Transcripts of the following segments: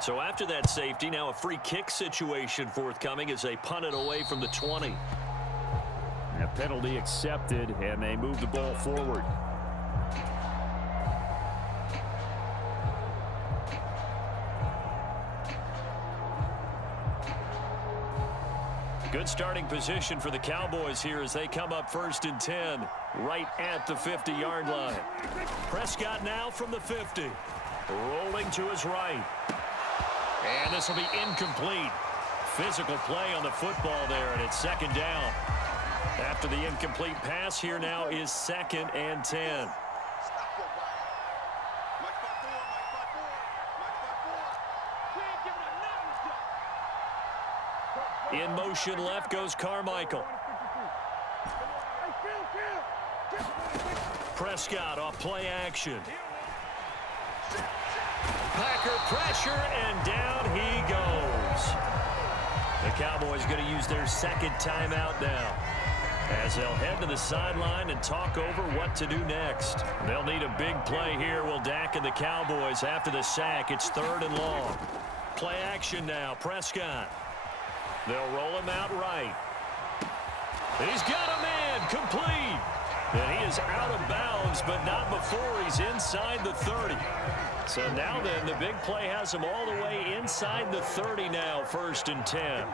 So after that safety, now a free kick situation forthcoming as they punt it away from the 20. A penalty accepted, and they move the ball forward. Good starting position for the Cowboys here as they come up 1st and 10, right at the 50-yard line. Prescott now from the 50, rolling to his right. And this will be incomplete. Physical play on the football there, and it's 2nd down. After the incomplete pass, here now is 2nd and 10. In motion left goes Carmichael. Prescott off play action. Packer pressure, and down he goes. The Cowboys going to use their 2nd timeout now, as they'll head to the sideline and talk over what to do next. They'll need a big play here, will Dak and the Cowboys. After the sack, it's 3rd and long. Play action now, Prescott. They'll roll him out right. He's got a man, complete. And he is out of bounds, but not before he's inside the 30. So now then, the big play has him all the way inside the 30 now, 1st and 10.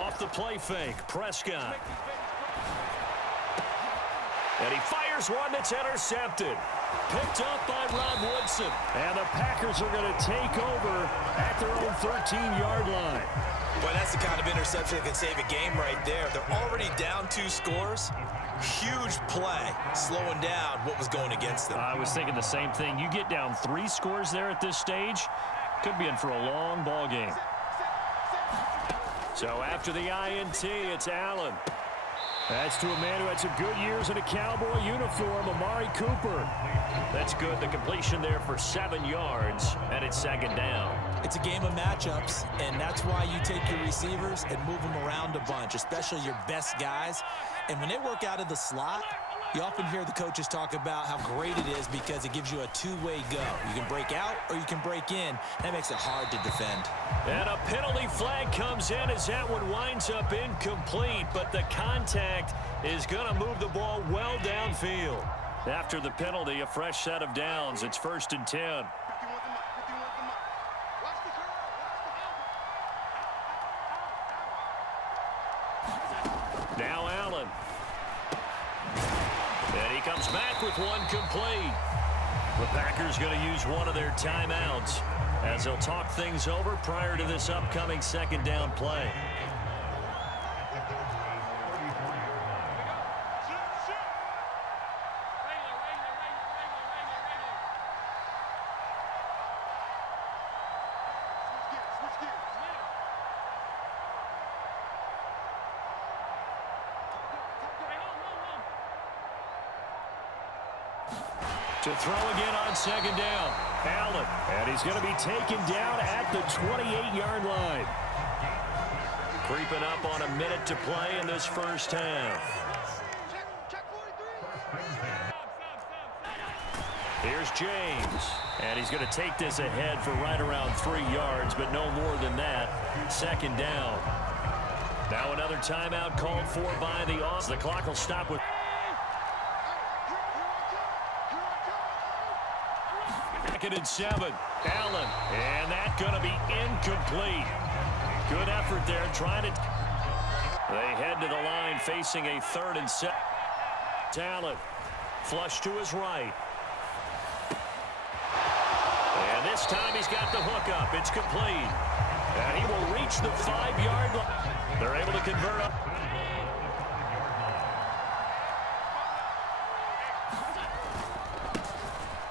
Off the play fake, Prescott. And he fires one that's intercepted. Picked up by Rob Woodson. And the Packers are going to take over at their own 13-yard line. Well, that's the kind of interception that can save a game right there. They're already down 2 scores. Huge play, slowing down what was going against them. I was thinking the same thing. You get down 3 scores there at this stage, could be in for a long ball game. So after the INT, it's Allen. That's to a man who had some good years in a Cowboy uniform, Amari Cooper. That's good. The completion there for 7 yards, and it's 2nd down. It's a game of matchups, and that's why you take your receivers and move them around a bunch, especially your best guys. And when they work out of the slot, you often hear the coaches talk about how great it is because it gives you a two-way go. You can break out or you can break in. That makes it hard to defend. And a penalty flag comes in as that one winds up incomplete, but the contact is going to move the ball well downfield. After the penalty, a fresh set of downs. It's 1st and 10. Now Allen. And he comes back with one complete. The Packers going to use one of their timeouts as they'll talk things over prior to this upcoming 2nd down play. To throw again on 2nd down. Allen. And he's going to be taken down at the 28-yard line. Creeping up on a minute to play in this first half. Here's James. And he's going to take this ahead for right around 3 yards, but no more than that. 2nd down. Now another timeout called for by the offense. The clock will stop with 2nd and 7. Allen. And that's going to be incomplete. Good effort there trying to. They head to the line facing a 3rd and 7. Allen. Flush to his right. And this time he's got the hook up. It's complete. And he will reach the 5-yard line. They're able to convert up.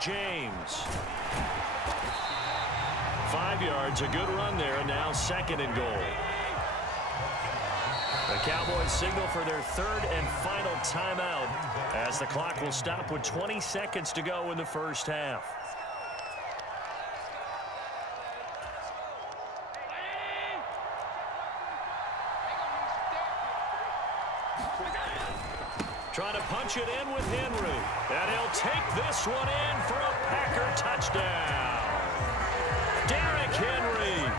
James. 5 yards, a good run there, and now 2nd and goal. The Cowboys signal for their 3rd and final timeout as the clock will stop with 20 seconds to go in the first half. Trying to punch punch it in with Henry. And he'll take this one in for a Packer touchdown. Derrick Henry,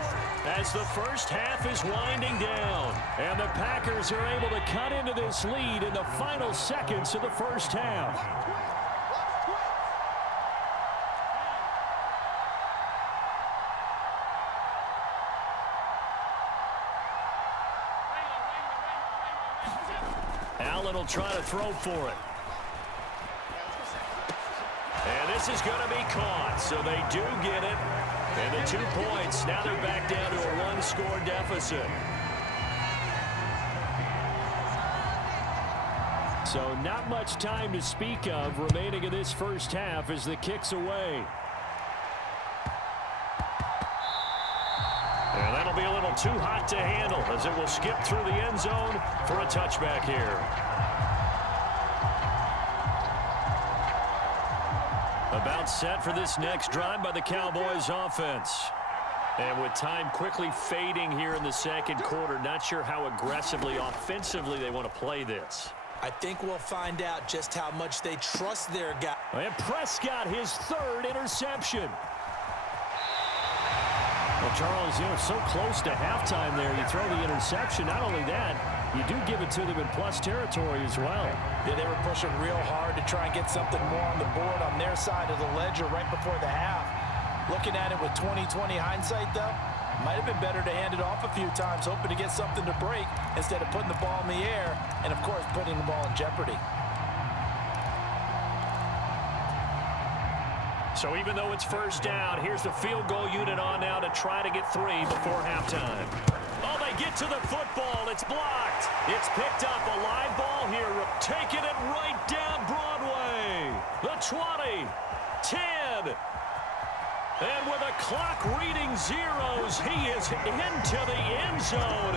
as the first half is winding down. And the Packers are able to cut into this lead in the final seconds of the first half. Allen will try to throw for it. And this is going to be caught, so they do get it. And the 2 points, now they're back down to a 1-score deficit. So not much time to speak of remaining in this first half as the kick's away. And that'll be a little too hot to handle as it will skip through the end zone for a touchback here. About set for this next drive by the Cowboys offense. And with time quickly fading here in the second quarter, not sure how aggressively, offensively they want to play this. I think we'll find out just how much they trust their guy. And Prescott, his 3rd interception. Well, Charles, so close to halftime there. You throw the interception. Not only that, you do give it to them in plus territory as well. Yeah, they were pushing real hard to try and get something more on the board on their side of the ledger right before the half. Looking at it with 20/20 hindsight, though, might have been better to hand it off a few times, hoping to get something to break instead of putting the ball in the air and, of course, putting the ball in jeopardy. So even though it's first down, here's the field goal unit on now to try to get 3 before halftime. Oh, they get to the football. It's blocked. It's picked up. A live ball here. Taking it right down Broadway. The 20, 10. And with a clock reading zeros, he is into the end zone.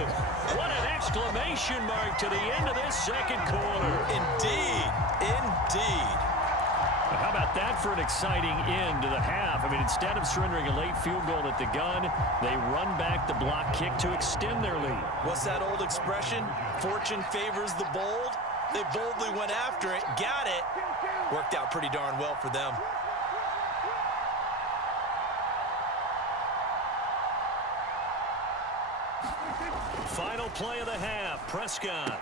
What an exclamation mark to the end of this second quarter. Indeed. Indeed. How about that for an exciting end to the half? I mean, instead of surrendering a late field goal at the gun, they run back the block kick to extend their lead. What's that old expression? Fortune favors the bold. They boldly went after it, got it. Worked out pretty darn well for them. Final play of the half. Prescott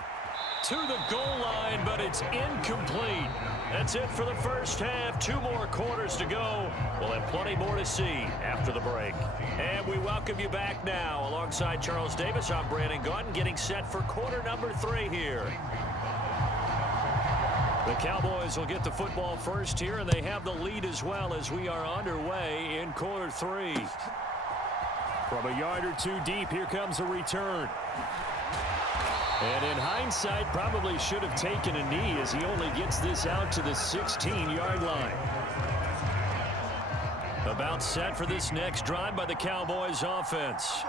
to the goal line, but it's incomplete. That's it for the first half. 2 more quarters to go. We'll have plenty more to see after the break. And we welcome you back now. Alongside Charles Davis, I'm Brandon Gaudin, getting set for quarter number 3 here. The Cowboys will get the football first here, and they have the lead as well as we are underway in quarter 3. From a yard or 2 deep, here comes a return. And in hindsight, probably should have taken a knee as he only gets this out to the 16-yard line. About set for this next drive by the Cowboys offense.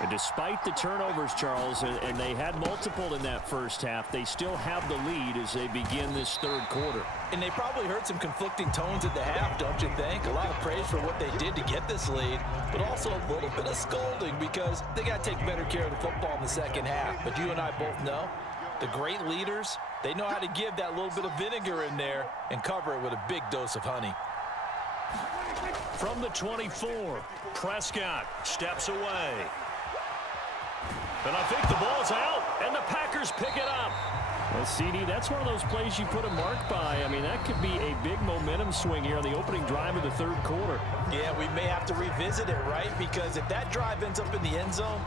And despite the turnovers, Charles, and they had multiple in that first half, they still have the lead as they begin this third quarter. And they probably heard some conflicting tones at the half, don't you think? A lot of praise for what they did to get this lead, but also a little bit of scolding because they got to take better care of the football in the second half. But you and I both know the great leaders, they know how to give that little bit of vinegar in there and cover it with a big dose of honey. From the 24, Prescott steps away. And I think the ball's out, and the Packers pick it up. Well, CD, that's one of those plays you put a mark by. I mean, that could be a big momentum swing here on the opening drive of the third quarter. Yeah, we may have to revisit it, right? Because if that drive ends up in the end zone,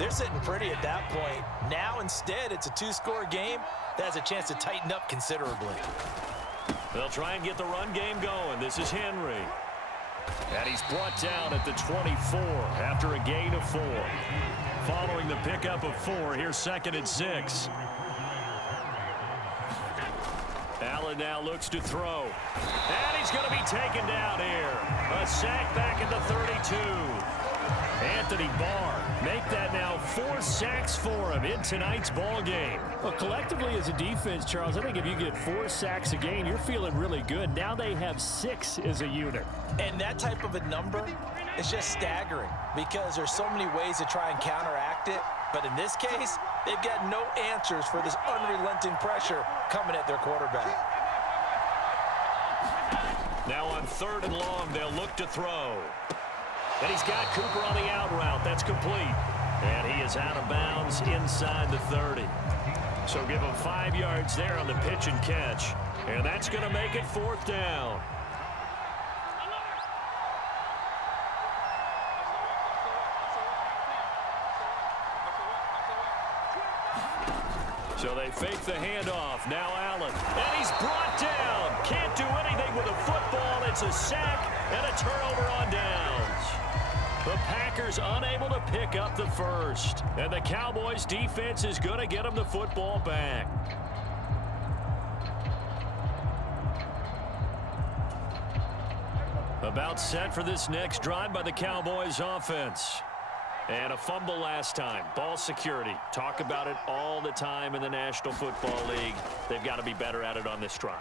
they're sitting pretty at that point. Now, instead, it's a 2-score game that has a chance to tighten up considerably. They'll try and get the run game going. This is Henry. And he's brought down at the 24 after a gain of 4. Following the pickup of 4, here's 2nd and 6. Allen now looks to throw. And he's going to be taken down here. A sack back at the 32. Anthony Barr make that now 4 sacks for him in tonight's ball game. Well, collectively as a defense, Charles, I think if you get 4 sacks a game, you're feeling really good. Now they have 6 as a unit. And that type of a number is just staggering because there's so many ways to try and counteract it. But in this case, they've got no answers for this unrelenting pressure coming at their quarterback. Now on 3rd and long, they'll look to throw. And he's got Cooper on the out route. That's complete. And he is out of bounds inside the 30. So give him 5 yards there on the pitch and catch. And that's going to make it 4th down. So they fake the handoff. Now Allen. And he's brought down. Can't do anything with a football. It's a sack and a turnover on downs. The Packers unable to pick up the first. And the Cowboys defense is going to get them the football back. About set for this next drive by the Cowboys offense. And a fumble last time. Ball security. Talk about it all the time in the National Football League. They've got to be better at it on this drive.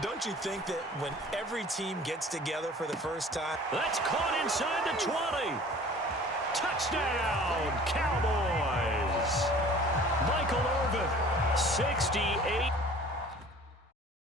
Don't you think that when every team gets together for the first time? That's caught inside the 20. Touchdown, Cowboys. Michael Irvin, 68.